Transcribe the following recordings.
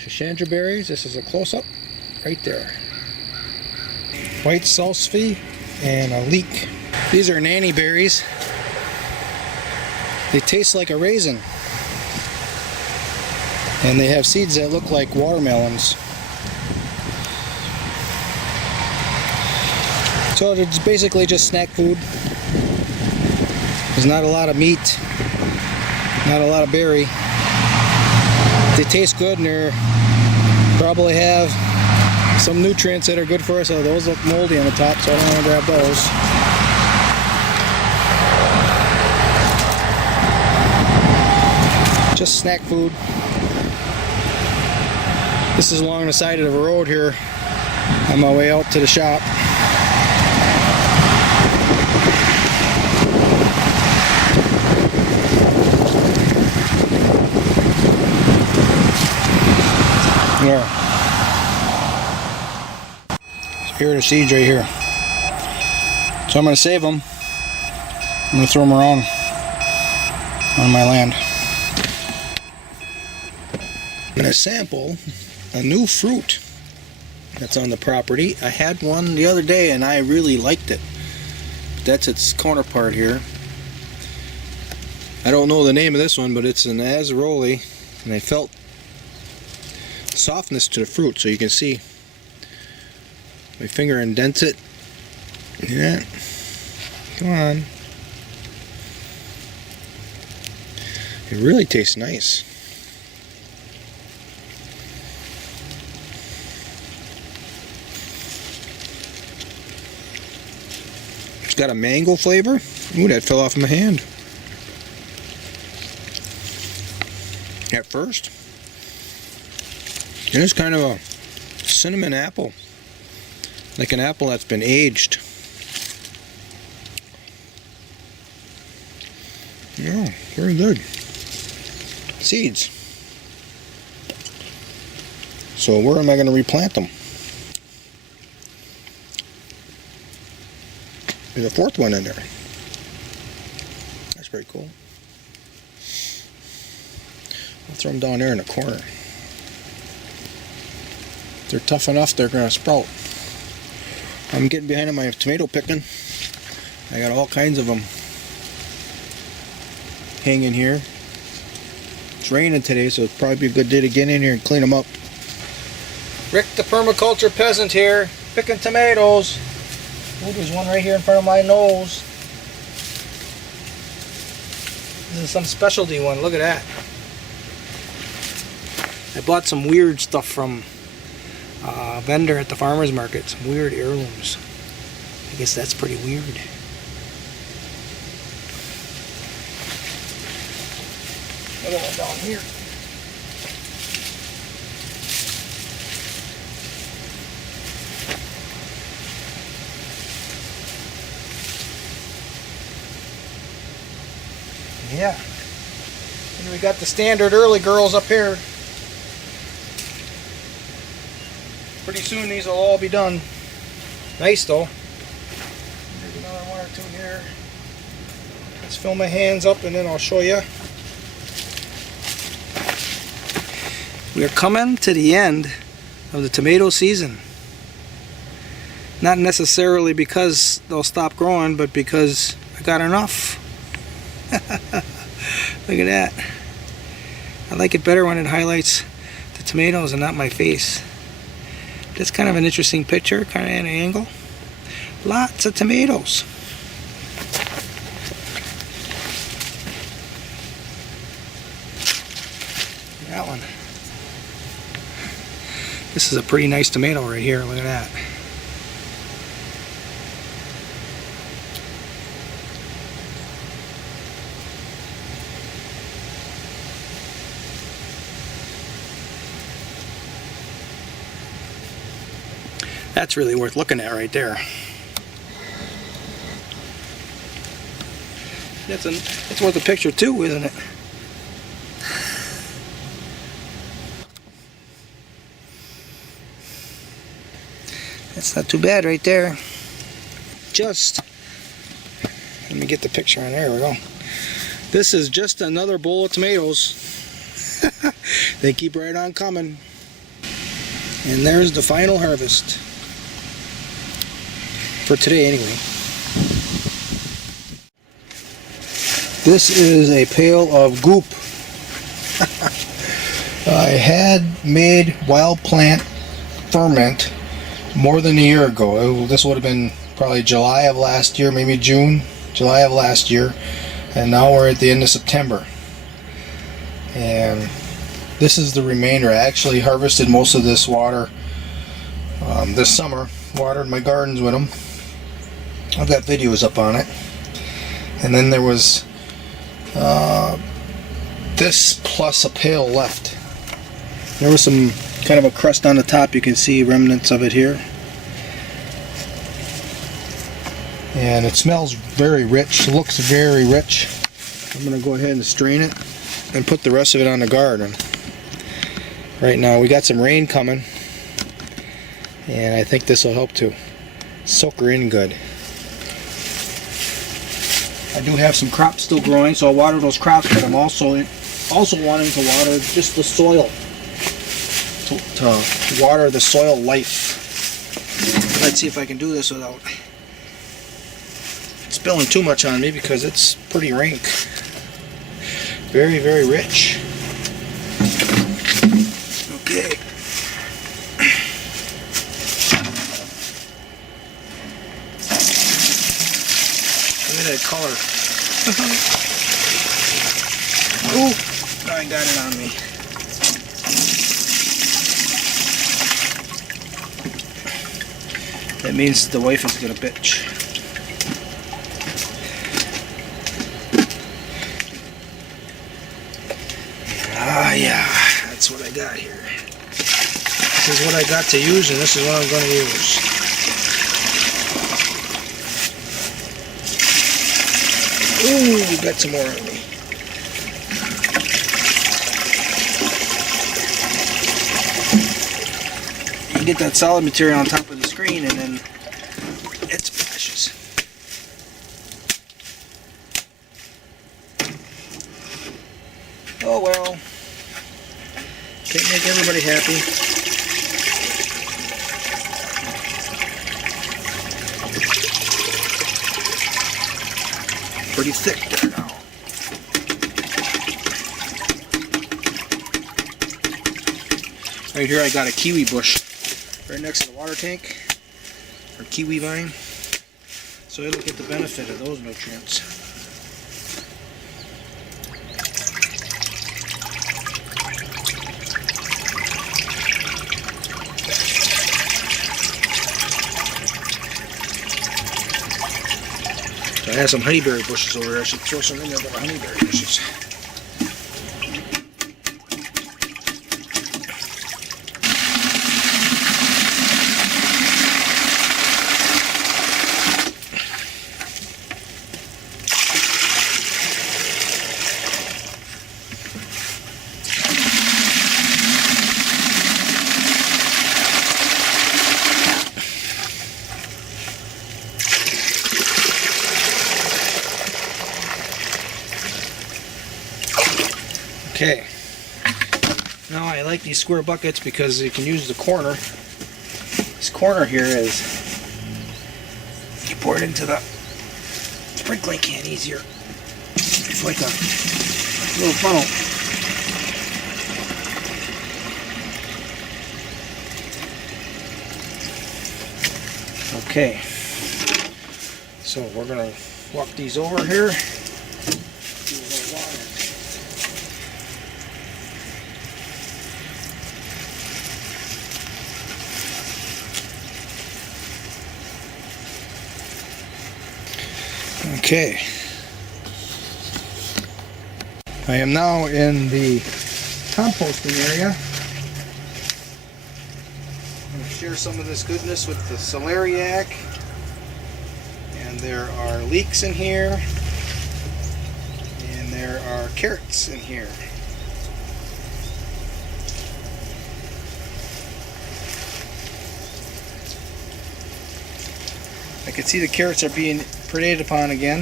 Schisandra berries. This is a close-up right there. White salsify and a leek. These are nanny berries. They taste like a raisin. And they have seeds that look like watermelons. So it's basically just snack food. There's not a lot of meat, not a lot of berry. They taste good and they probably have some nutrients that are good for us. So those look moldy on the top, so I don't want to grab those. Just snack food. This is along the side of the road here on my way out to the shop. Yeah. Here are the seeds right here. So I'm going to save them. I'm going to throw them around on my land. I'm going to sample a new fruit that's on the property. I had one the other day and I really liked it. That's its counterpart here. I don't know the name of this one, but it's an azaroli, and I felt softness to the fruit, so you can see my finger indents it. Yeah, come on. It really tastes nice. It's got a mango flavor. Ooh, that fell off my hand. At first. And it's kind of a cinnamon apple. Like an apple that's been aged. Yeah, very good. Seeds. So where am I going to replant them? There's a fourth one in there. That's pretty cool. I'll throw them down there in the corner. They're tough enough, they're going to sprout. I'm getting behind on my tomato picking. I got all kinds of them hanging here. It's raining today, so it'll probably be a good day to get in here and clean them up. Rick the permaculture peasant here, picking tomatoes. Oh, there's one right here in front of my nose. This is some specialty one, look at that. I bought some weird stuff from a vendor at the farmer's market, some weird heirlooms. I guess that's pretty weird. Another one down here. Yeah. And we got the standard early girls up here. Pretty soon these will all be done. Nice though. There's another one or two here. Let's fill my hands up and then I'll show you. We are coming to the end of the tomato season. Not necessarily because they'll stop growing, but because I got enough. Look at that. I like it better when it highlights the tomatoes and not my face. That's kind of an interesting picture, kind of at an angle. Lots of tomatoes. That one. This is a pretty nice tomato right here, look at that. That's really worth looking at right there. It's worth a picture too, isn't it? That's not too bad right there. Let me get the picture on there. We go. This is just another bowl of tomatoes. They keep right on coming. And there's the final harvest. For today anyway. This is a pail of goop. I had made wild plant ferment more than a year ago. This would have been probably July of last year, maybe June, July of last year. And now we're at the end of September. And this is the remainder. I actually harvested most of this water this summer. Watered my gardens with them. I've got videos up on it. And then there was this plus a pail left. There was some kind of a crust on the top. You can see remnants of it here. And it smells very rich, looks very rich. I'm going to go ahead and strain it and put the rest of it on the garden. Right now we got some rain coming, and I think this will help to soak her in good. I do have some crops still growing, so I'll water those crops, but I'm also wanting to water just the soil, to water the soil life. Let's see if I can do this without spilling too much on me, because it's pretty rank. Very, very rich. Okay. Look at that color. Oh, I got it on me. That means the wife is gonna bitch. Yeah, that's what I got here. This is what I got to use, and this is what I'm going to use. Ooh, we got some more on me. You can get that solid material on top of the screen, and then it splashes. Oh well. Can't make everybody happy. Pretty thick there now. Right here I got a kiwi bush right next to the water tank, or kiwi vine, so it'll get the benefit of those nutrients. I have some honeyberry bushes over there. I should throw some in there, but the honeyberry bushes. Okay, now I like these square buckets because you can use the corner. This corner here is, you pour it into the sprinkling can easier. It's like a little funnel. Okay, so we're going to walk these over here. Okay, I am now in the composting area. I'm going to share some of this goodness with the celeriac, and there are leeks in here, and there are carrots in here. I can see the carrots are being predated upon again.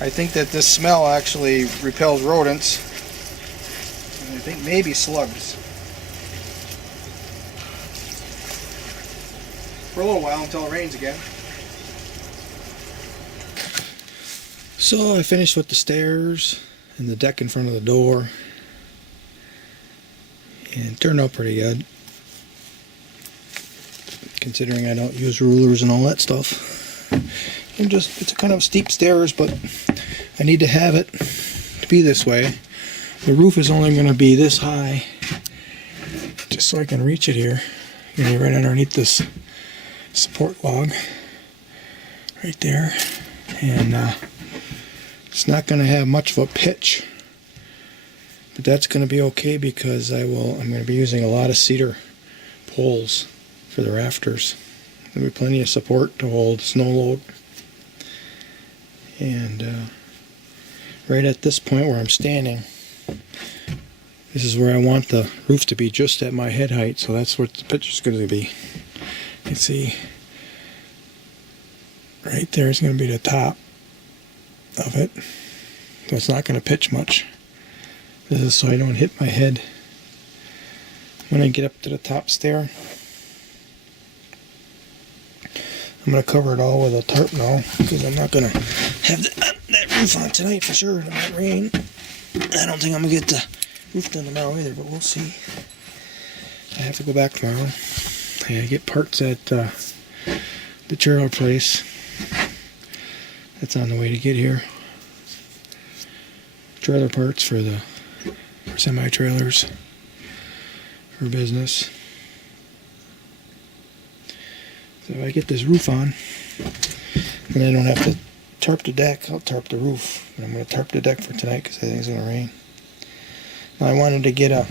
I think that this smell actually repels rodents, and I think maybe slugs. for a little while until it rains again. So I finished with the stairs and the deck in front of the door, and it turned out pretty good, considering I don't use rulers and all that stuff. And just, it's a kind of steep stairs, but I need to have it to be this way. The roof is only going to be this high, just so I can reach it here. You're going to be right underneath this support log, right there. And it's not going to have much of a pitch, but that's going to be okay because I'm going to be using a lot of cedar poles for the rafters. There'll be plenty of support to hold snow load. And right at this point where I'm standing, this is where I want the roof to be, just at my head height, so that's what the picture's going to be. You can see right there is going to be the top of it, so it's not going to pitch much. This is so I don't hit my head when I get up to the top stair. I'm going to cover it all with a tarp now, because I'm not going to have that roof on tonight for sure. It might rain. I don't think I'm going to get the roof done tomorrow either, but we'll see. I have to go back tomorrow. I get parts at the trailer place. That's on the way to get here. Trailer parts for semi-trailers for business. So if I get this roof on, then I don't have to tarp the deck. I'll tarp the roof. But I'm going to tarp the deck for tonight because I think it's going to rain. Now I wanted to get a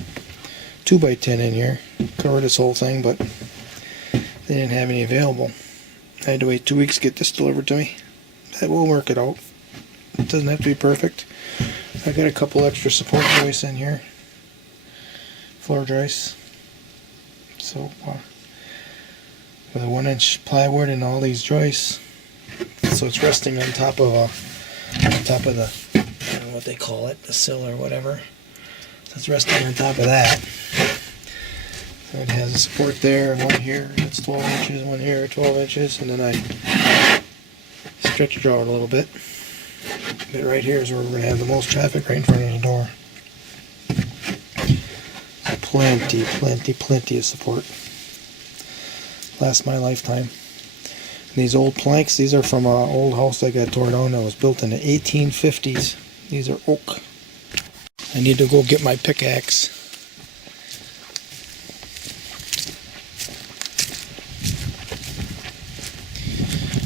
2x10 in here, cover this whole thing, but they didn't have any available. I had to wait 2 weeks to get this delivered to me. That will work it out. It doesn't have to be perfect. I got a couple extra support joists in here, floor joists. So with a 1-inch plywood and all these joists, so it's resting on top of the, I don't know what they call it, the sill or whatever. So it's resting on top of that. So it has a support there, and one here that's 12 inches, one here 12 inches, and then I stretch it out a little bit. But right here is where we're going to have the most traffic, right in front of the door. Plenty of support. Lasts my lifetime. And these old planks, these are from an old house that got torn down that was built in the 1850s. These are oak. I need to go get my pickaxe.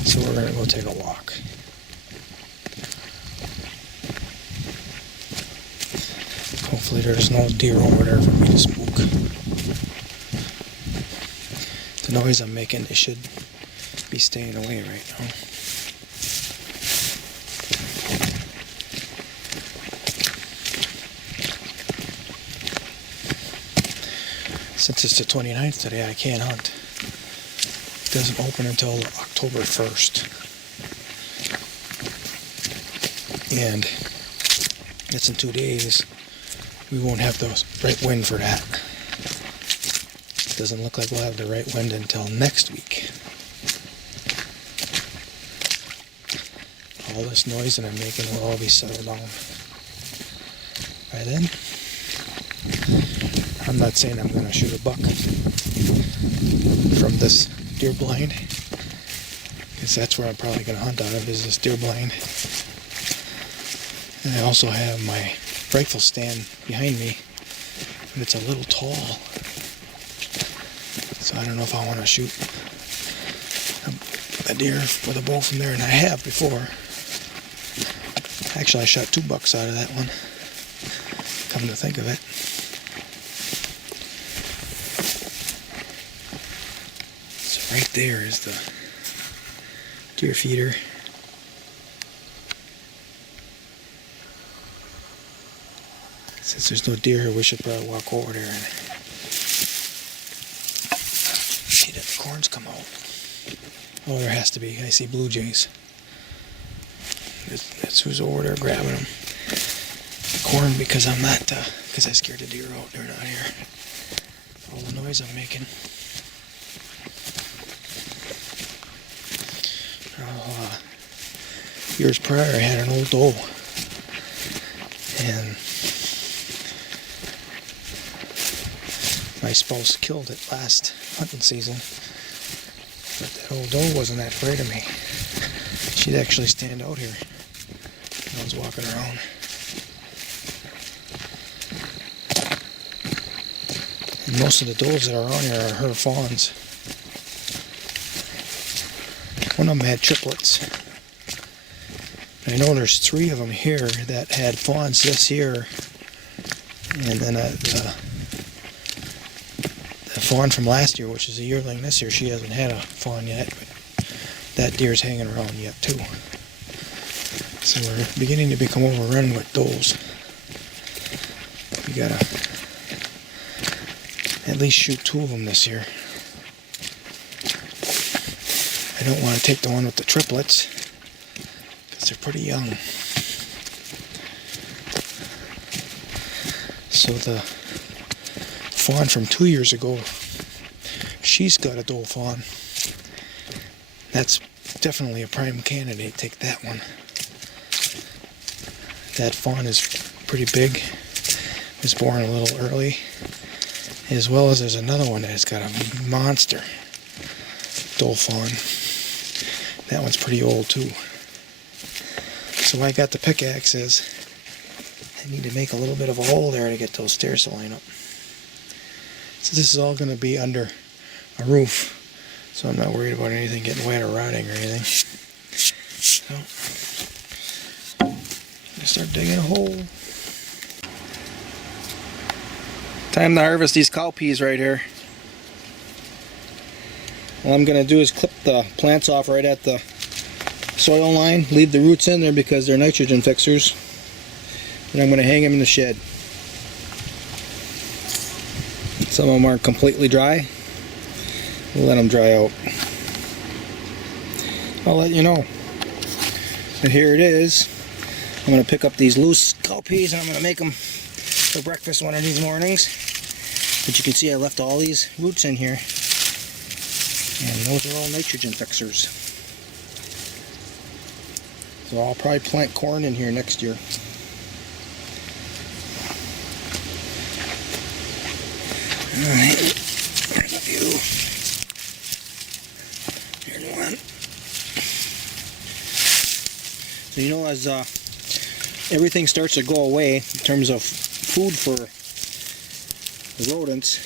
So we're going to go take a walk. Hopefully there's no deer over there for me to smoke. The noise I'm making, they should be staying away right now. Since it's the 29th today, I can't hunt. It doesn't open until October 1st. And it's in 2 days. We won't have the right wind for that. It doesn't look like we'll have the right wind until next week. All this noise that I'm making will all be settled down by then. I'm not saying I'm going to shoot a buck from this deer blind, because that's where I'm probably going to hunt out of, is this deer blind. And I also have my rifle stand behind me, but it's a little tall, so I don't know if I want to shoot a deer with a bow from there, and I have before. Actually, I shot 2 bucks out of that one, come to think of it. So right there is the deer feeder. Since there's no deer here, we should probably walk over there and see that the corns come out. Oh, there has to be. I see blue jays. That's who's over there grabbing them. Corn, because I'm not, because I scared the deer out. They're not here. All the noise I'm making. Years prior, I had an old doe, and my spouse killed it last hunting season. But that old doe wasn't that afraid of me. She'd actually stand out here when I was walking around. And most of the does that are on here are her fawns. One of them had triplets. I know there's 3 of them here that had fawns this year, and then the fawn from last year, which is a yearling this year, she hasn't had a fawn yet, but that deer's hanging around yet too. So we're beginning to become overrun with does. We gotta at least shoot 2 of them this year. I don't want to take the one with the triplets, because they're pretty young. So the fawn from 2 years ago, she's got a doe fawn. That's definitely a prime candidate. Take that one. That fawn is pretty big. Was born a little early. As well as there's another one that's got a monster doe fawn. That one's pretty old too. So I got the pickaxes. I need to make a little bit of a hole there to get those stairs to line up. So this is all going to be under a roof, so I'm not worried about anything getting wet or rotting or anything. So I'm going to start digging a hole. Time to harvest these cowpeas right here. All I'm going to do is clip the plants off right at the soil line, leave the roots in there because they're nitrogen fixers, and I'm going to hang them in the shed. Some of them aren't completely dry. We'll let them dry out. I'll let you know. And here it is. I'm going to pick up these loose cowpeas and I'm going to make them for breakfast one of these mornings. But you can see I left all these roots in here. And those are all nitrogen fixers. So I'll probably plant corn in here next year. Alright, there's a few. Here's one. So you know, as everything starts to go away in terms of food for the rodents,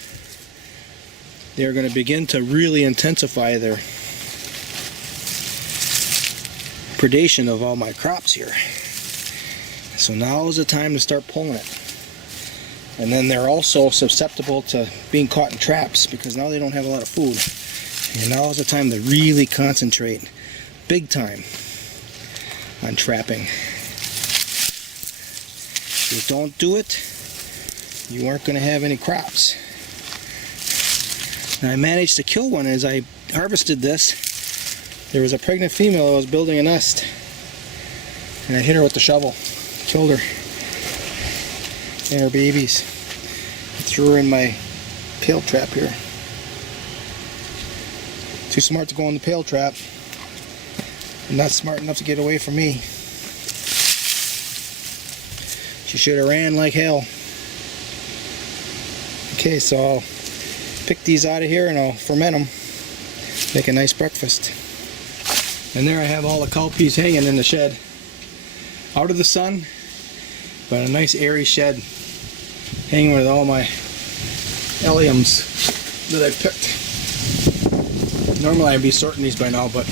they're going to begin to really intensify their predation of all my crops here. So now is the time to start pulling it. And then they're also susceptible to being caught in traps because now they don't have a lot of food. And now is the time to really concentrate big time on trapping. If you don't do it, you aren't going to have any crops. And I managed to kill one as I harvested this. There was a pregnant female that was building a nest. And I hit her with the shovel. Killed her. And her babies. I threw her in my pail trap here. Too smart to go in the pail trap. And not smart enough to get away from me. She should have ran like hell. Okay, so I'll pick these out of here and I'll ferment them. Make a nice breakfast. And there I have all the cowpeas hanging in the shed. Out of the sun, but a nice airy shed. Hanging with all my alliums that I've picked. Normally I'd be sorting these by now, but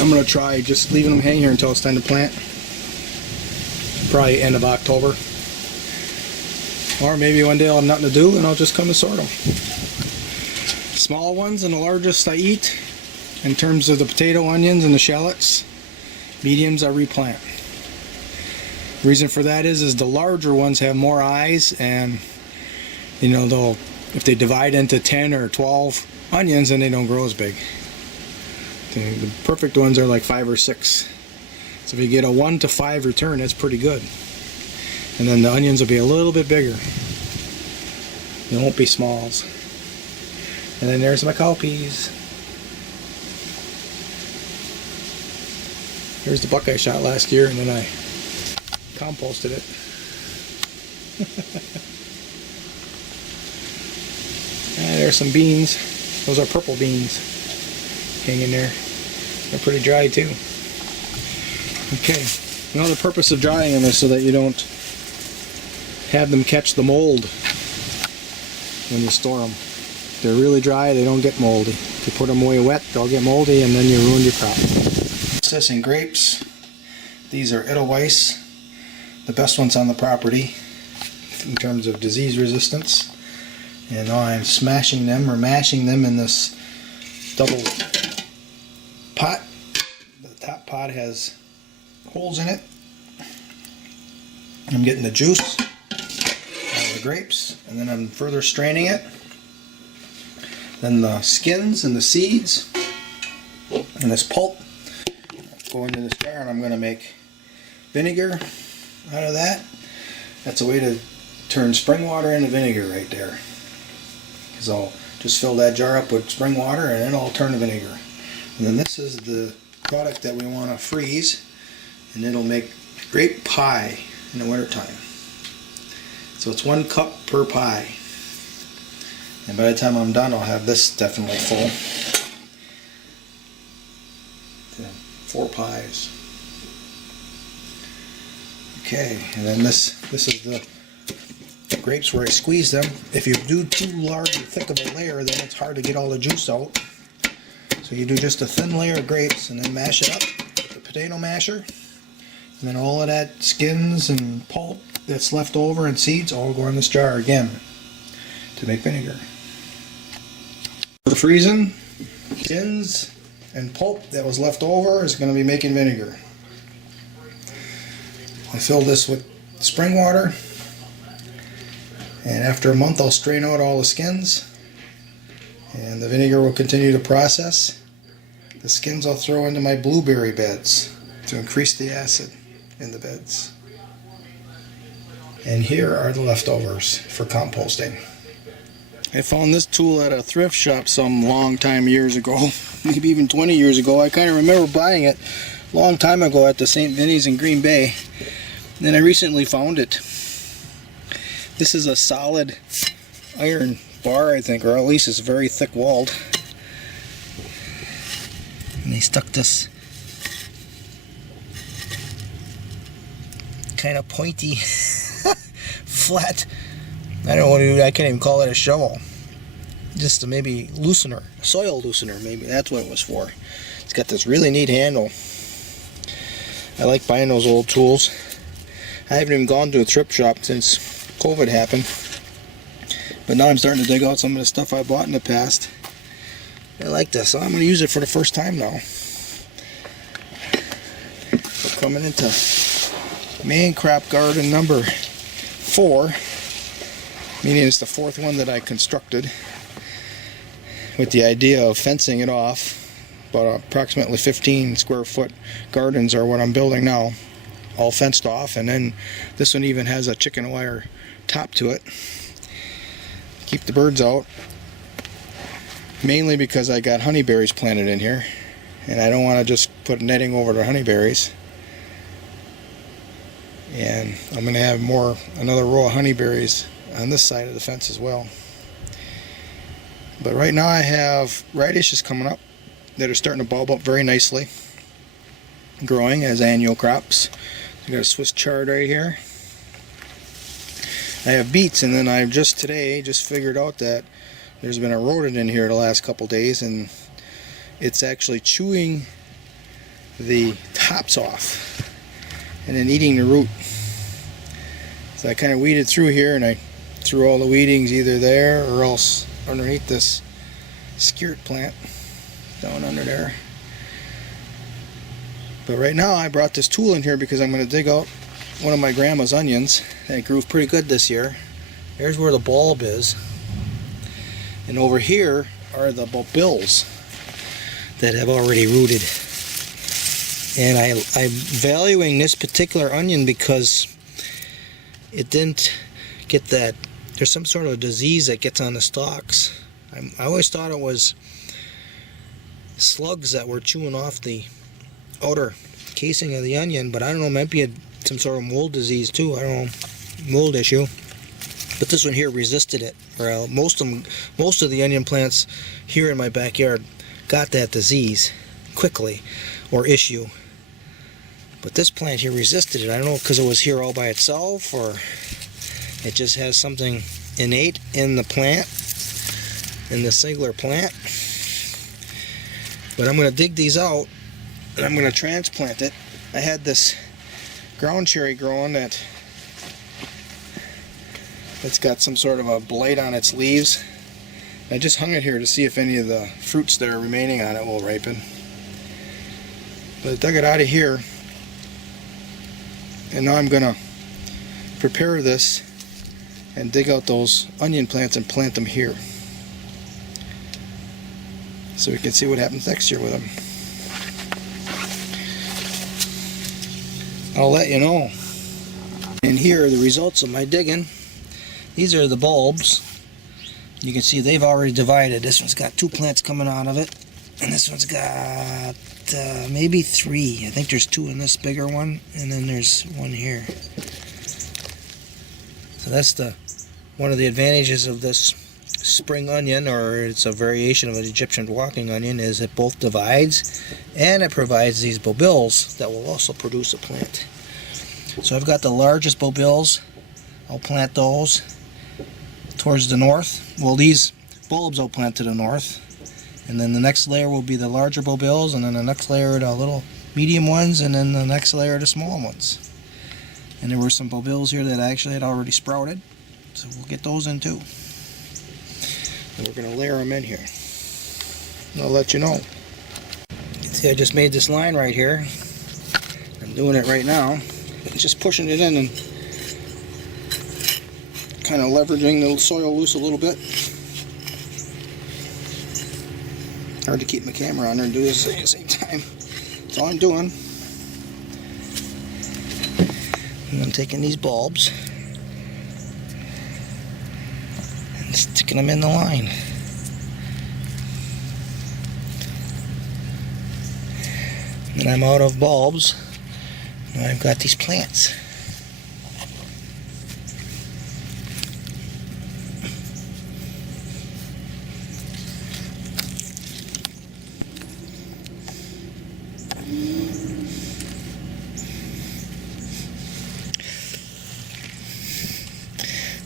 I'm going to try just leaving them hanging here until it's time to plant. Probably end of October. Or maybe one day I'll have nothing to do and I'll just come and sort them. Small ones and the largest I eat in terms of the potato, onions, and the shallots. Mediums I replant. The reason for that is the larger ones have more eyes, and you know, they'll, if they divide into 10 or 12 onions, then they don't grow as big. The perfect ones are like 5 or 6. So if you get a 1 to 5 return, that's pretty good. And then the onions will be a little bit bigger. They won't be smalls. And then there's my cowpeas. Here's the buck I shot last year, and then I composted it. There's some beans. Those are purple beans hanging there. They're pretty dry too. Okay, now the purpose of drying them is so that you don't have them catch the mold when you store them. If they're really dry, they don't get moldy. If you put them away wet, they'll get moldy and then you ruin your crop. Processing grapes. These are Edelweiss, the best ones on the property in terms of disease resistance. And now I'm smashing them or mashing them in this double pot. The top pot has holes in it. I'm getting the juice out of the grapes, and then I'm further straining it. Then the skins and the seeds and this pulp go into this jar, and I'm going to make vinegar out of that. That's a way to turn spring water into vinegar right there. Because I'll just fill that jar up with spring water and then I'll turn to vinegar. And then this is the product that we want to freeze, and it'll make grape pie in the wintertime. So it's 1 cup per pie. And by the time I'm done, I'll have this definitely full. 4 pies. Okay, and then this is the grapes where I squeeze them. If you do too large or thick of a layer, then it's hard to get all the juice out. So you do just a thin layer of grapes and then mash it up with the potato masher. And then all of that skins and pulp that's left over and seeds all go in this jar again to make vinegar. For the freezing, skins and pulp that was left over is going to be making vinegar. I fill this with spring water, and after a month I'll strain out all the skins, and the vinegar will continue to process. The skins I'll throw into my blueberry beds to increase the acid in the beds. And here are the leftovers for composting. I found this tool at a thrift shop some long time years ago, maybe even 20 years ago. I kind of remember buying it a long time ago at the St. Vinny's in Green Bay. And then I recently found it. This is a solid iron bar, I think, or at least it's very thick walled. And they stuck this kind of pointy, flat, I don't know, I can't even call it a shovel. Just a maybe loosener, soil loosener, maybe that's what it was for. It's got this really neat handle. I like buying those old tools. I haven't even gone to a thrift shop since COVID happened. But now I'm starting to dig out some of the stuff I bought in the past. I like this, so I'm going to use it for the first time now. We're coming into main crop garden number 4, meaning it's the 4th one that I constructed, with the idea of fencing it off. About approximately 15 square foot gardens are what I'm building now, all fenced off, and then this one even has a chicken wire top to it. Keep the birds out, mainly because I got honeyberries planted in here, and I don't want to just put netting over the honeyberries. And I'm going to have another row of honeyberries on this side of the fence as well. But right now I have radishes coming up that are starting to bulb up very nicely, growing as annual crops. I got a Swiss chard right here. I have beets, and then I today figured out that there's been a rodent in here the last couple days, and it's actually chewing the tops off and then eating the root. So I kind of weeded through here, and I threw all the weedings either there or else underneath this skirt plant down under there. But right now I brought this tool in here because I'm going to dig out one of my grandma's onions that grew pretty good this year. There's where the bulb is, and over here are the bulbils that have already rooted. And I'm valuing this particular onion because it didn't get that. There's some sort of disease that gets on the stalks. I always thought it was slugs that were chewing off the outer casing of the onion, but I don't know, it might be some sort of mold disease too. I don't know, mold issue. But this one here resisted it. Or most of the onion plants here in my backyard got that disease quickly, or issue. But this plant here resisted it. I don't know, because it was here all by itself, or it just has something innate in the plant, in the singular plant. But I'm going to dig these out, and I'm going to transplant it. I had this ground cherry growing that's got some sort of a blight on its leaves. I just hung it here to see if any of the fruits that are remaining on it will ripen. But I dug it out of here, and now I'm going to prepare this and dig out those onion plants and plant them here, so we can see what happens next year with them. I'll let you know. And here are the results of my digging. These are the bulbs. You can see they've already divided. This one's got 2 plants coming out of it, and this one's got maybe 3. I think there's 2 in this bigger one, and then there's 1 here. So that's one of the advantages of this spring onion, or it's a variation of an Egyptian walking onion, is it both divides and it provides these bulbils that will also produce a plant. So I've got the largest bulbils. I'll plant those towards the north. Well, these bulbs I'll plant to the north, and then the next layer will be the larger bulbils, and then the next layer the little medium ones, and then the next layer the small ones. And there were some bulbils here that actually had already sprouted, so we'll get those in too. And we're going to layer them in here. And I'll let you know. You can see I just made this line right here. I'm doing it right now. Just pushing it in and kind of leveraging the soil loose a little bit. Hard to keep my camera on there and do this at the same time. That's all I'm doing. And I'm taking these bulbs and sticking them in the line. And I'm out of bulbs. Now I've got these plants.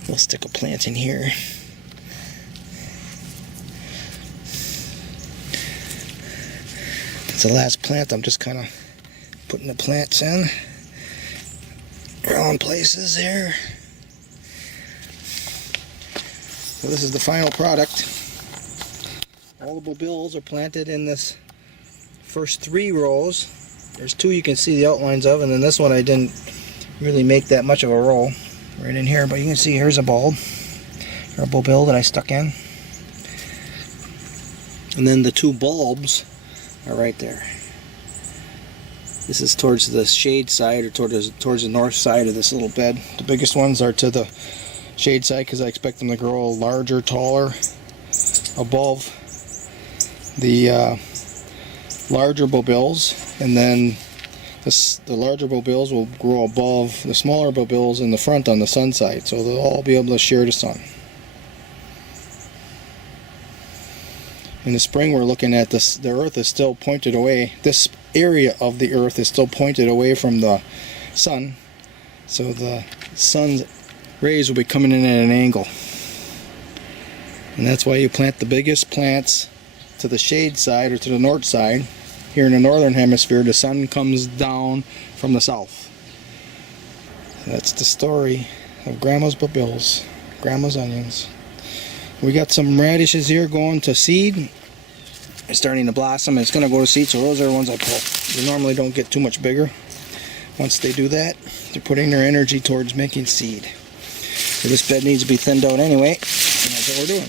We'll stick a plant in here. It's the last plant. I'm just kind of putting the plants in around places here. So this is the final product. All the bulbils are planted in this first 3 rows. There's 2 you can see the outlines of, and then this one I didn't really make that much of a row right in here, but you can see here's a bulb, or a bulbil that I stuck in. And then the 2 bulbs are right there. This is towards the shade side, or towards the north side of this little bed. The biggest ones are to the shade side because I expect them to grow larger, taller, above the larger bulbils, and then the larger bulbils will grow above the smaller bulbils in the front on the sun side, so they'll all be able to share the sun. In the spring we're looking at this, the earth is still pointed away. This area of the earth is still pointed away from the sun, so the sun's rays will be coming in at an angle. And that's why you plant the biggest plants to the shade side or to the north side. Here in the northern hemisphere, the sun comes down from the south. That's the story of Grandma's bulbils, Grandma's onions. We got some radishes here going to seed. It's starting to blossom. It's going to go to seed, so those are the ones I pull. They normally don't get too much bigger. Once they do that, they're putting their energy towards making seed. So this bed needs to be thinned out anyway, and that's what we're doing.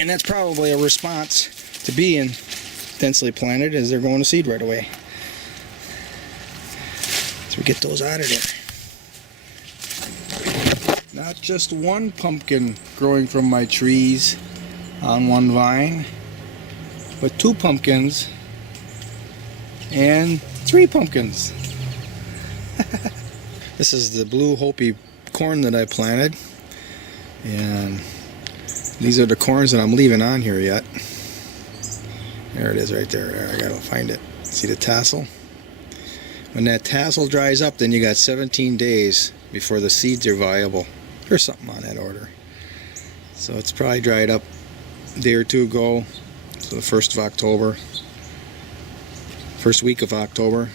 And that's probably a response to being densely planted, as they're going to seed right away. So we get those out of there. Not just one pumpkin growing from my trees on one vine, but 2 pumpkins and 3 pumpkins. This is the blue Hopi corn that I planted, and these are the corns that I'm leaving on here yet. There it is right there. I gotta find it. See the tassel? When that tassel dries up, then you got 17 days before the seeds are viable, or something on that order. So it's probably dried up a day or two ago, so the 1st of October, first week of October,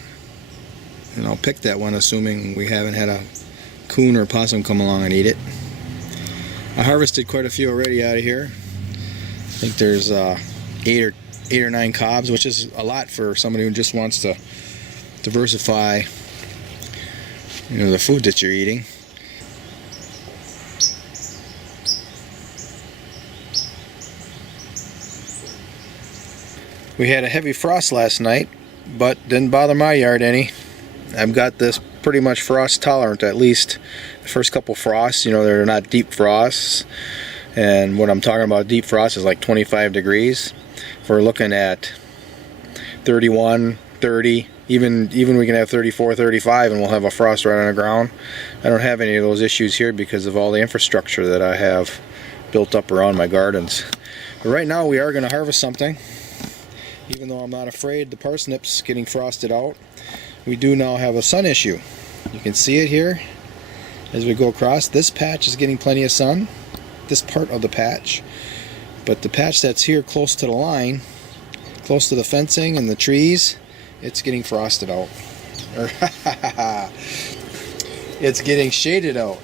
and I'll pick that one assuming we haven't had a coon or possum come along and eat it. I harvested quite a few already out of here. I think there's 8 or 9 cobs, which is a lot for somebody who just wants to diversify, you know, the food that you're eating. We had a heavy frost last night, but didn't bother my yard any. I've got this pretty much frost tolerant, at least the first couple frosts. You know, they're not deep frosts, and what I'm talking about deep frost is like 25 degrees. If we're looking at 31, 30, even we can have 34, 35, and we'll have a frost right on the ground. I don't have any of those issues here because of all the infrastructure that I have built up around my gardens. But right now we are going to harvest something, even though I'm not afraid the parsnips getting frosted out. We do now have a sun issue. You can see it here as we go across. This patch is getting plenty of sun, this part of the patch, but the patch that's here close to the line, close to the fencing and the trees, it's getting frosted out. It's getting shaded out.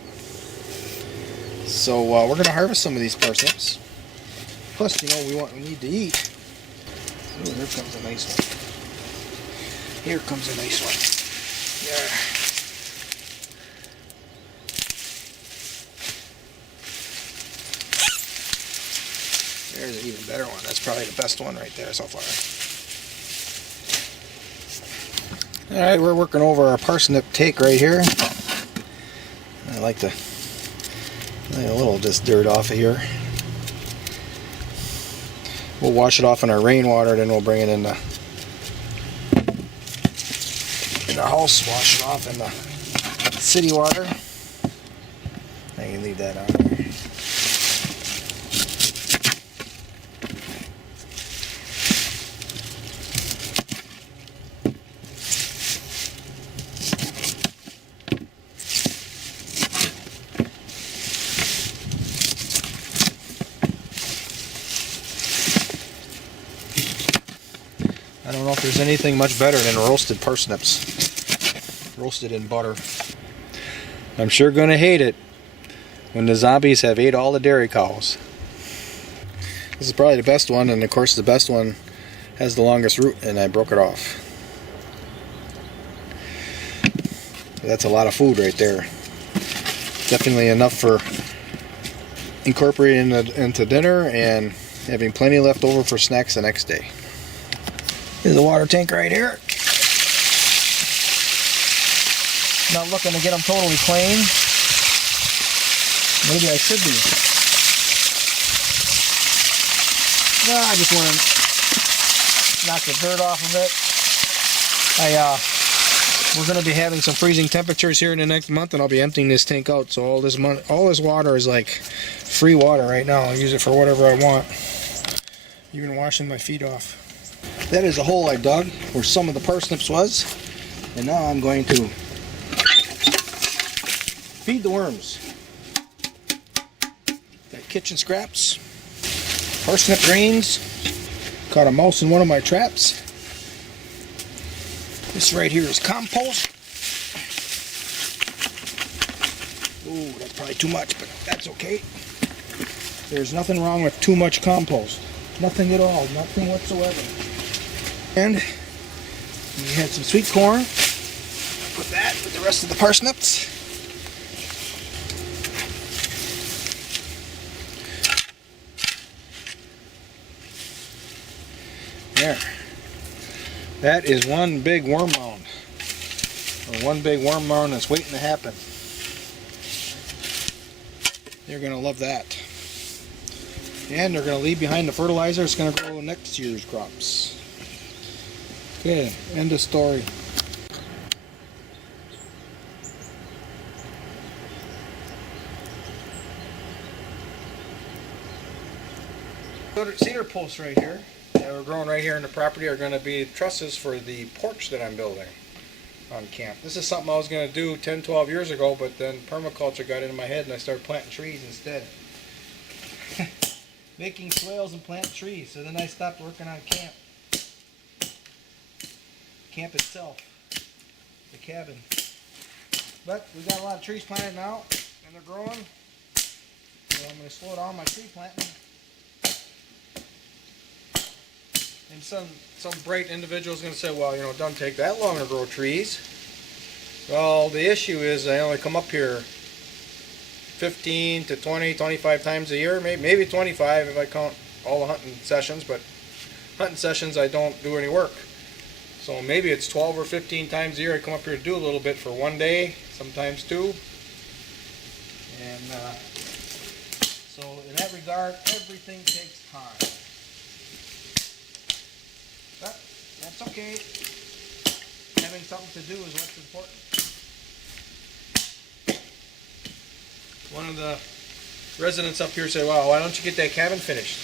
So we're going to harvest some of these parsnips. Plus, you know, we need to eat. Ooh, here comes a nice one. Here comes a nice one. Yeah. There's an even better one. That's probably the best one right there so far. Alright, we're working over our parsnip take right here. I like to lay a little just dirt off of here. We'll wash it off in our rainwater, then we'll bring it in the house, wash it off in the city water. I can leave that on there. I don't know if there's anything much better than roasted parsnips, roasted in butter. I'm sure gonna hate it when the zombies have ate all the dairy cows. This is probably the best one, and of course the best one has the longest root, and I broke it off. That's a lot of food right there. Definitely enough for incorporating into dinner and having plenty left over for snacks the next day. Here's the water tank right here. Not looking to get them totally clean. Maybe I should be. No, I just want to knock the dirt off of it. We're going to be having some freezing temperatures here in the next month, and I'll be emptying this tank out. So all this water is like free water right now. I'll use it for whatever I want. Even washing my feet off. That is a hole I dug where some of the parsnips was, and now I'm going to feed the worms. Got kitchen scraps, parsnip greens, caught a mouse in one of my traps. This right here is compost. Ooh, that's probably too much, but that's okay. There's nothing wrong with too much compost. Nothing at all, nothing whatsoever. And we had some sweet corn. Put that with the rest of the parsnips. There. That is one big worm mound. Or one big worm mound that's waiting to happen. They're going to love that. And they're going to leave behind the fertilizer. It's going to grow next year's crops. Okay, end of story. Cedar posts right here that are growing right here in the property are going to be trusses for the porch that I'm building on camp. This is something I was going to do 10, 12 years ago, but then permaculture got into my head and I started planting trees instead. Making swales and planting trees. So then I stopped working on camp. Camp itself. The cabin. But we got a lot of trees planted now and they're growing. So I'm going to slow down my tree planting. And some bright individual is going to say, well, you know, it doesn't take that long to grow trees. Well, the issue is I only come up here 15 to 20, 25 times a year, maybe 25 if I count all the hunting sessions, but hunting sessions I don't do any work. So maybe it's 12 or 15 times a year I come up here to do a little bit for one day, sometimes two. And so in that regard, everything takes time. But that's okay. Having something to do is what's important. One of the residents up here said, wow, why don't you get that cabin finished?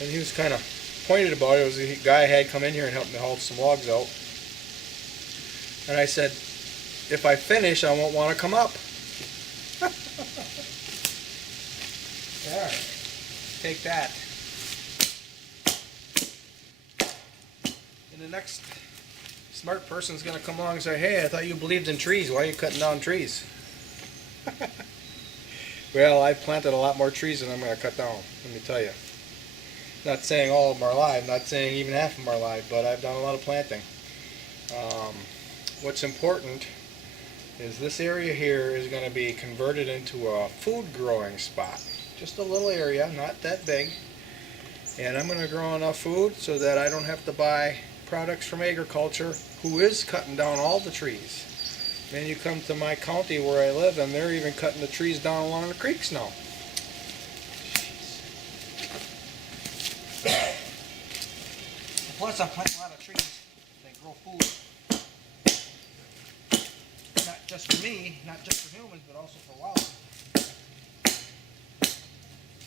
And he was kind of pointed about it. It was a guy I had come in here and help me haul some logs out. And I said, if I finish, I won't want to come up. Alright, take that. And the next smart person's going to come along and say, hey, I thought you believed in trees. Why are you cutting down trees? Well, I've planted a lot more trees than I'm going to cut down, let me tell you. Not saying all of them are alive, not saying even half of them are alive, but I've done a lot of planting. What's important is this area here is going to be converted into a food growing spot. Just a little area, not that big. And I'm going to grow enough food so that I don't have to buy products from agriculture, who is cutting down all the trees. Then you come to my county where I live and they're even cutting the trees down along the creeks now. Plus I plant a lot of trees that grow food. Not just for me, not just for humans, but also for wildlife.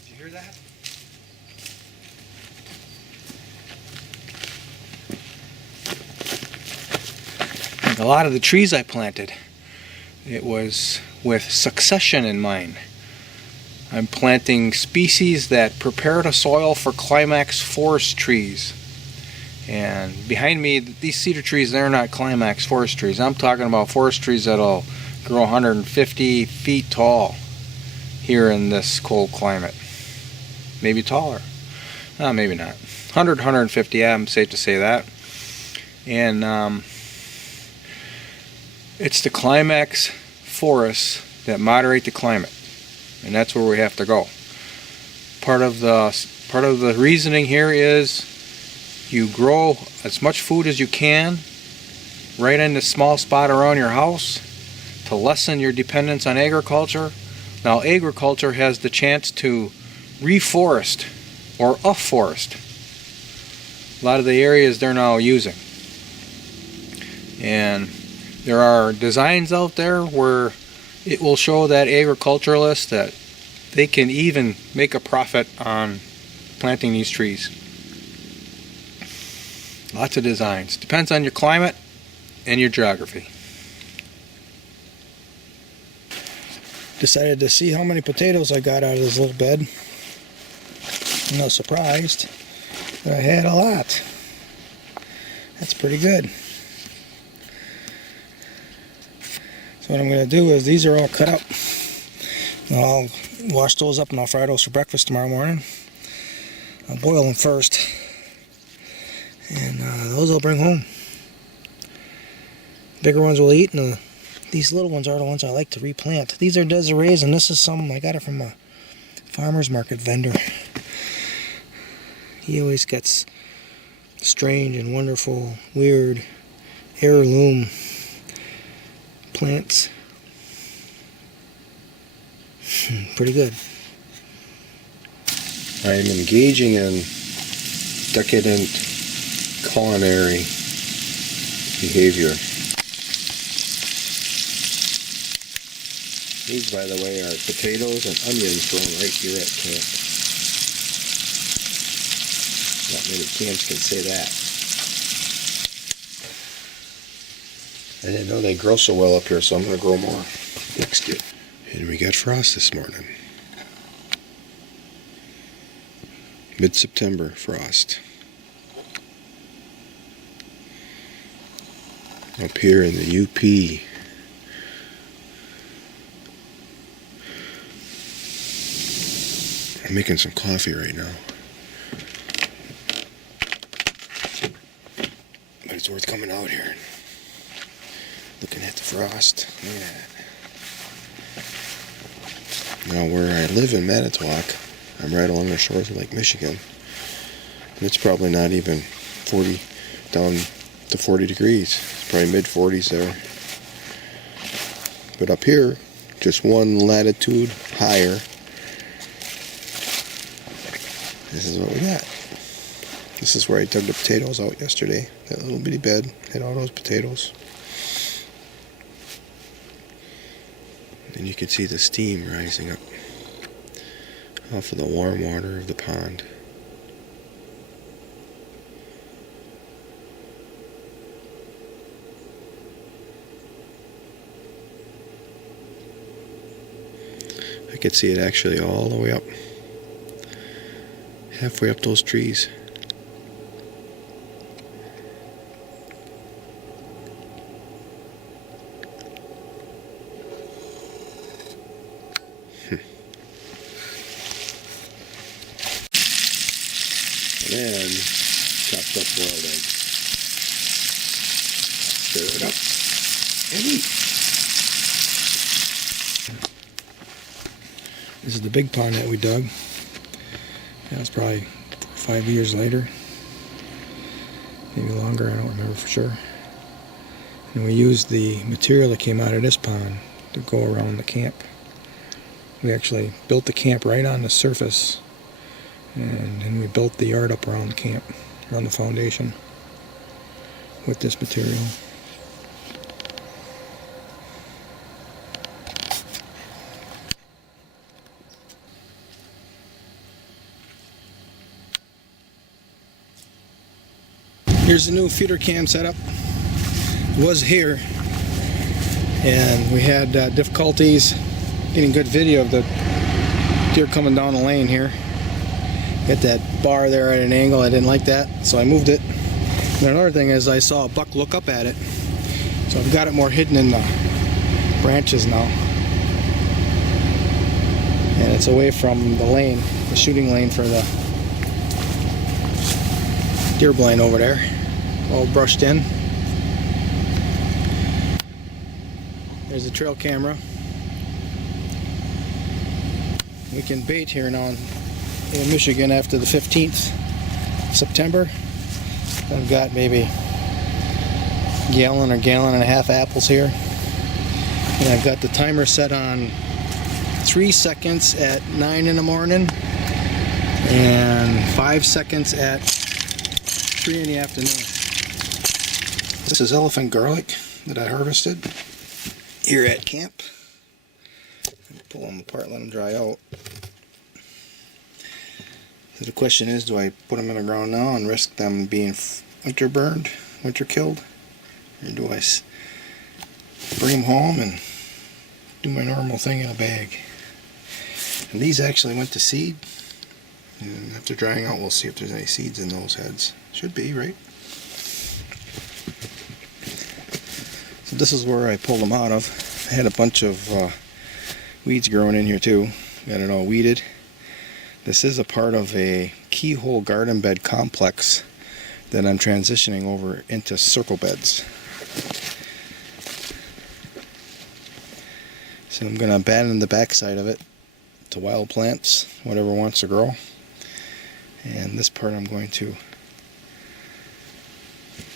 Did you hear that? A lot of the trees I planted, it was with succession in mind. I'm planting species that prepare the soil for climax forest trees. And behind me, these cedar trees, they're not climax forest trees. I'm talking about forest trees that'll grow 150 feet tall here in this cold climate. Maybe taller. Maybe not. 100, 150, yeah, I'm safe to say that. And it's the climax forests that moderate the climate, and that's where we have to go. Part of the reasoning here is you grow as much food as you can right in this small spot around your house to lessen your dependence on agriculture. Now agriculture has the chance to reforest or afforest a lot of the areas they're now using. And there are designs out there where it will show that agriculturalists that they can even make a profit on planting these trees. Lots of designs. Depends on your climate and your geography. Decided to see how many potatoes I got out of this little bed. I'm not surprised, but I had a lot. That's pretty good. So what I'm going to do is, these are all cut up. I'll wash those up and I'll fry those for breakfast tomorrow morning. I'll boil them first. And those I'll bring home. Bigger ones we'll eat, and these little ones are the ones I like to replant. These are Desirees, and this is some I got it from a farmer's market vendor. He always gets strange and wonderful, weird, heirloom plants. Pretty good. I am engaging in decadent culinary behavior. These, by the way, are potatoes and onions grown right here at camp. Not many camps can say that. I didn't know they grow so well up here, so I'm going to grow more next year. And we got frost this morning. Mid-September frost. Up here in the UP. I'm making some coffee right now. But it's worth coming out here and looking at the frost. Yeah. Now where I live in Manitowoc, I'm right along the shores of Lake Michigan. And it's probably not even 40 down to 40 degrees. It's probably mid 40s there. But up here, just one latitude higher, this is what we got. This is where I dug the potatoes out yesterday. That little bitty bed had all those potatoes. And you can see the steam rising up off of the warm water of the pond. I could see it actually all the way up. Halfway up those trees. And chopped up boiled egg. Stir it up and eat. This is the big pond that we dug. That was probably 5 years later. Maybe longer, I don't remember for sure. And we used the material that came out of this pond to go around the camp. We actually built the camp right on the surface, and then we built the yard up around the camp, around the foundation, with this material. Here's the new feeder cam setup. It was here, and we had difficulties getting good video of the deer coming down the lane here. Got that bar there at an angle. I didn't like that, so I moved it. And another thing is I saw a buck look up at it, so I've got it more hidden in the branches now. And it's away from the lane, the shooting lane for the deer blind over there. All brushed in. There's the trail camera. We can bait here now in Michigan after the 15th September. I've got maybe a gallon or gallon and a half apples here. And I've got the timer set on 3 seconds at 9 in the morning and 5 seconds at 3 in the afternoon. This is elephant garlic that I harvested here at camp. Pull them apart, let them dry out. So the question is, do I put them in the ground now and risk them being winter burned, winter killed? Or do I bring them home and do my normal thing in a bag? And these actually went to seed. And after drying out, we'll see if there's any seeds in those heads. Should be, right? So this is where I pulled them out of. I had a bunch of weeds growing in here too. Got it all weeded. This is a part of a keyhole garden bed complex that I'm transitioning over into circle beds. So I'm going to abandon the backside of it to wild plants, whatever wants to grow. And this part I'm going to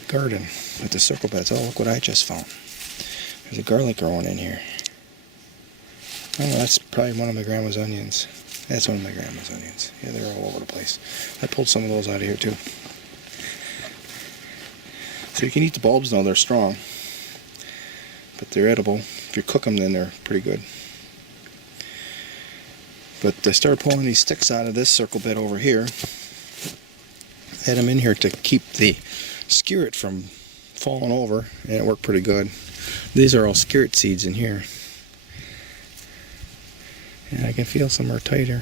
garden with the circle beds. Oh, look what I just found. There's a garlic growing in here. Oh, that's probably one of my grandma's onions. That's one of my grandma's onions. Yeah, they're all over the place. I pulled some of those out of here too. So you can eat the bulbs now, they're strong. But they're edible. If you cook them, then they're pretty good. But I started pulling these sticks out of this circle bed over here. I had them in here to keep the skirret from falling over, and it worked pretty good. These are all skirret seeds in here. And I can feel some are tighter.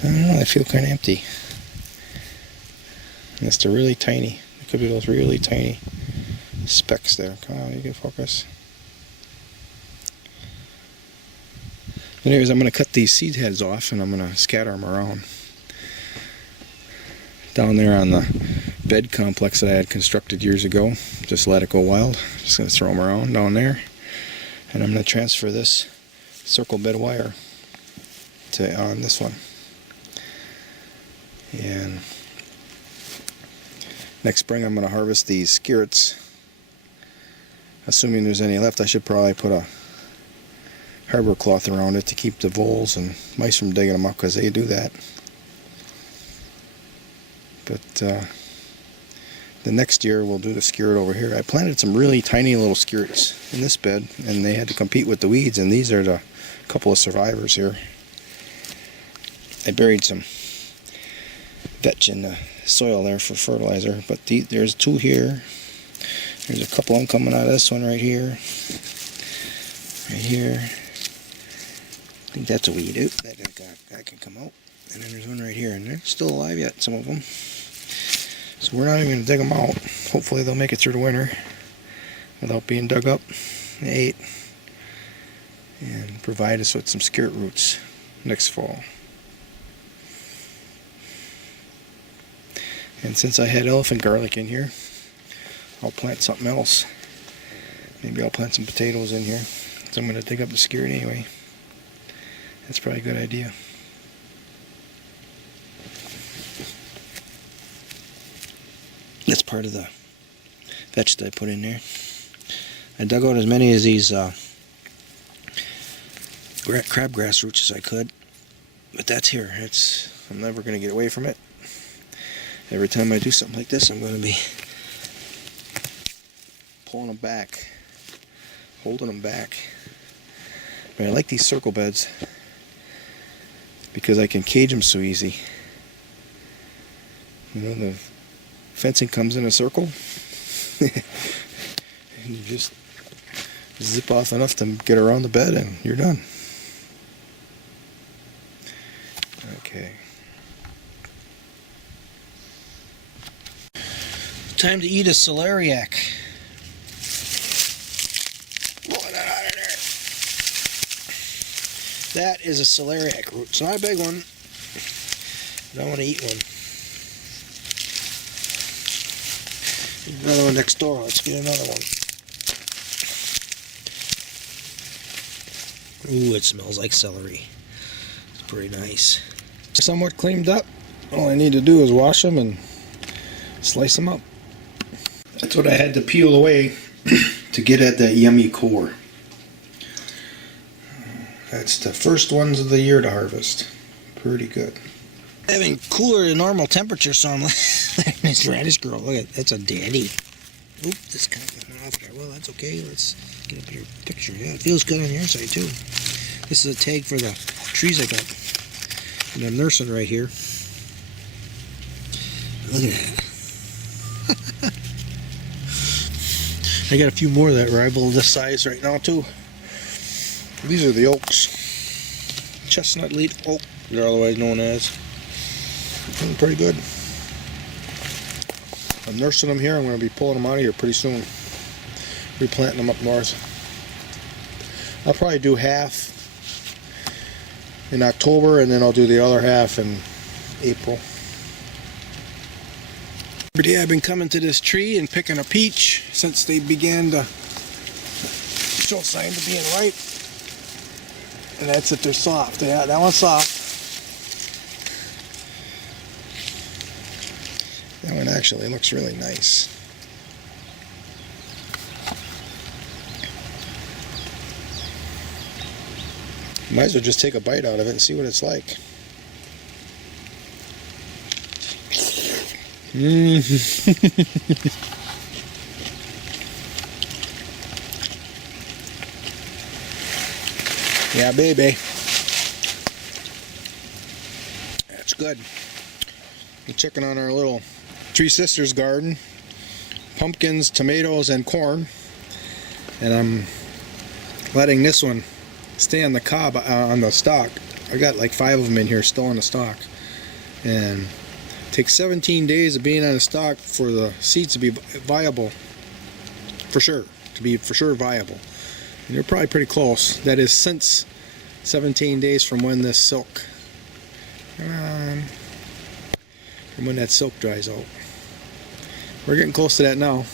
I don't know, I feel kind of empty. Unless they're really tiny. It could be those really tiny specks there. Come on, you can focus. Anyways, I'm going to cut these seed heads off and I'm going to scatter them around. Down there on the bed complex that I had constructed years ago. Just let it go wild. Just going to throw them around down there. And I'm going to transfer this circle bed wire to on this one. And next spring I'm going to harvest these skirrets. Assuming there's any left, I should probably put a harbor cloth around it to keep the voles and mice from digging them up, because they do that. But the next year we'll do the skirret over here. I planted some really tiny little skirrets in this bed, and they had to compete with the weeds, and these are the couple of survivors here. I buried some vetch in the soil there for fertilizer, but there's two here. There's a couple of them coming out of this one right here. Right here. I think that's a weed. Oop, that can come out. And then there's one right here, and they're still alive yet, some of them. So we're not even going to dig them out. Hopefully they'll make it through the winter without being dug up and ate, and provide us with some skirret roots next fall. And since I had elephant garlic in here, I'll plant something else. Maybe I'll plant some potatoes in here. So I'm going to dig up the skirret anyway. That's probably a good idea. That's part of the vetch that I put in there. I dug out as many of these crabgrass roots as I could. But that's here. I'm never going to get away from it. Every time I do something like this, I'm going to be pulling them back, holding them back. But I like these circle beds because I can cage them so easy. You know, the fencing comes in a circle. You just zip off enough to get around the bed and you're done. Okay. Time to eat a celeriac. Pull that out of there. That is a celeriac root. It's not a big one. I want to eat one. Another one next door. Let's get another one. Ooh, it smells like celery. It's pretty nice. Somewhat cleaned up. All I need to do is wash them and slice them up. That's what I had to peel away to get at that yummy core. That's the first ones of the year to harvest. Pretty good. Having cooler than normal temperature, so I'm like, this radish girl, look at that's a daddy. Oop, this kind of went off there. Well, that's okay. Let's get a better picture. Yeah, it feels good on your side too. This is a tag for the trees I got. And I'm nursing right here. Look at that. I got a few more that rival this size right now too. These are the oaks. Chestnut leaf oak, they're otherwise known as. Looking pretty good. I'm nursing them here. I'm going to be pulling them out of here pretty soon. Replanting them up north. I'll probably do half in October, and then I'll do the other half in April. Every day I've been coming to this tree and picking a peach since they began to show signs of being ripe. And that's that they're soft. Yeah, that one's soft. That one actually looks really nice. Might as well just take a bite out of it and see what it's like. Yeah, baby. That's good. We're checking on our little Three Sisters garden. Pumpkins, tomatoes, and corn. And I'm letting this one stay on the cob, on the stalk. I got like 5 of them in here still on the stalk. And it takes 17 days of being on the stalk for the seeds to be viable. For sure. To be for sure viable. And they're probably pretty close. That is since 17 days from when this silk, from when that silk dries out. We're getting close to that now.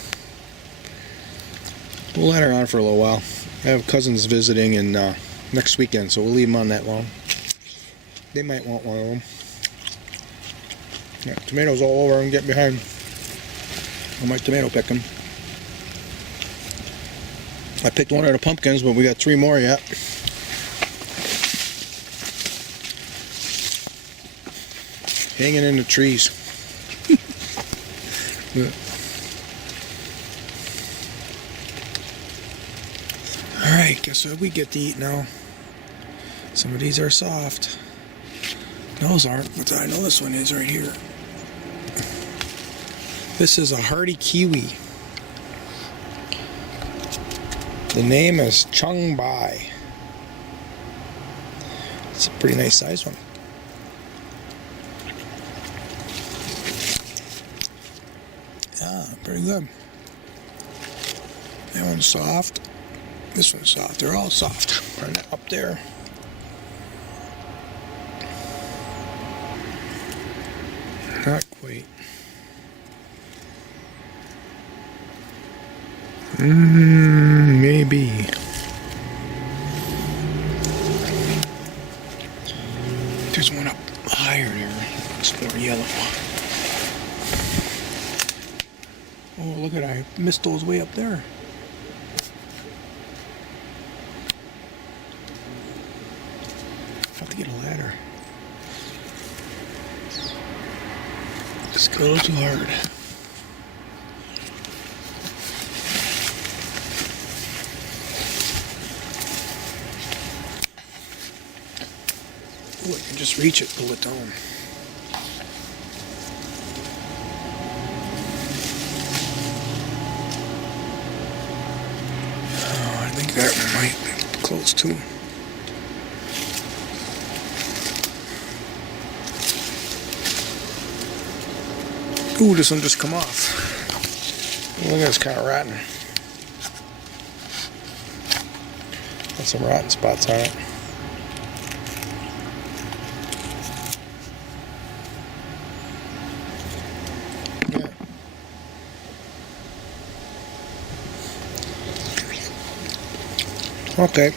We'll let her on for a little while. I have cousins visiting in next weekend, so we'll leave them on that long. They might want one of them. Yeah, tomatoes all over. I'm getting behind on my tomato picking. I picked one of the pumpkins, but we got 3 more yet. Hanging in the trees. Yeah. Alright, guess what we get to eat now? Some of these are soft. Those aren't, but I know this one is right here. This is a Hearty Kiwi. The name is Chung Bai. It's a pretty nice size one. Yeah, pretty good. That one's soft. This one's soft. They're all soft. Right up there. Not quite. Maybe. There's one up higher there. It's more yellow. Oh, look at that. I missed those way up there. I have to get a ladder. It's a little too hard. Oh, I can just reach it, pull it down. Oh, I think that one might be close too. Ooh, this one just come off. Look at it's kind of rotten. Got some rotten spots on it. Yeah. Okay.